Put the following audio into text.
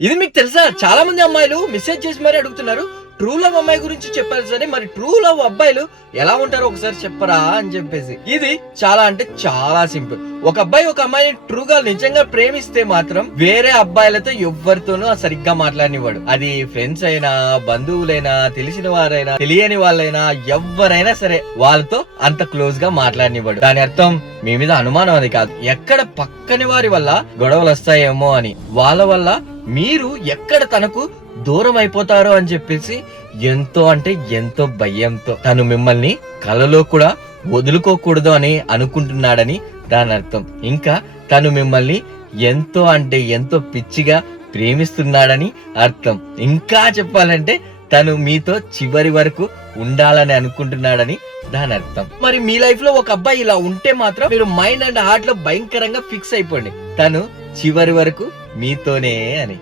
ఇది మీకు తెలుసా? చాలా మంది అమ్మాయిలు మెసేజ్ చేసి మరీ అడుగుతున్నారు. ట్రూ లవ్ అమ్మాయి గురించి చెప్పారు సరే, మరి ట్రూ లవ్ అబ్బాయిలు ఎలా ఉంటారో ఒకసారి చెప్పరా అని చెప్పేసి. ఇది చాలా అంటే చాలా సింపుల్. ఒక అబ్బాయి ఒక అమ్మాయిని ట్రూగా నిజంగా ప్రేమిస్తే మాత్రం వేరే అబ్బాయిలతో ఎవ్వరితోనూ సరిగ్గా మాట్లాడనివ్వడు. అది ఫ్రెండ్స్ అయినా, బంధువులైనా, తెలిసిన వారైనా, తెలియని వాళ్ళైనా, ఎవరైనా సరే వాళ్ళతో అంత క్లోజ్ గా మాట్లాడనివ్వడు. దాని అర్థం మీ మీద అనుమానం అది కాదు, ఎక్కడ పక్కని వారి వల్ల గొడవలు వస్తాయేమో అని, వాళ్ళ వల్ల మీరు ఎక్కడ తనకు దూరం అయిపోతారో అని చెప్పేసి ఎంతో అంటే ఎంతో భయంతో తను మిమ్మల్ని కలలో కూడా వదులుకోకూడదు అని అనుకుంటున్నాడని దాని అర్థం. ఇంకా తను మిమ్మల్ని ఎంతో అంటే ఎంతో పిచ్చిగా ప్రేమిస్తున్నాడని అర్థం. ఇంకా చెప్పాలంటే తను మీతో చివరి వరకు ఉండాలని అనుకుంటున్నాడని దాని అర్థం. మరి మీ లైఫ్ లో ఒక అబ్బాయి ఇలా ఉంటే మాత్రం మీరు మైండ్ అండ్ హార్ట్ లో భయంకరంగా ఫిక్స్ అయిపోండి, తను చివరి వరకు మీతోనే అని.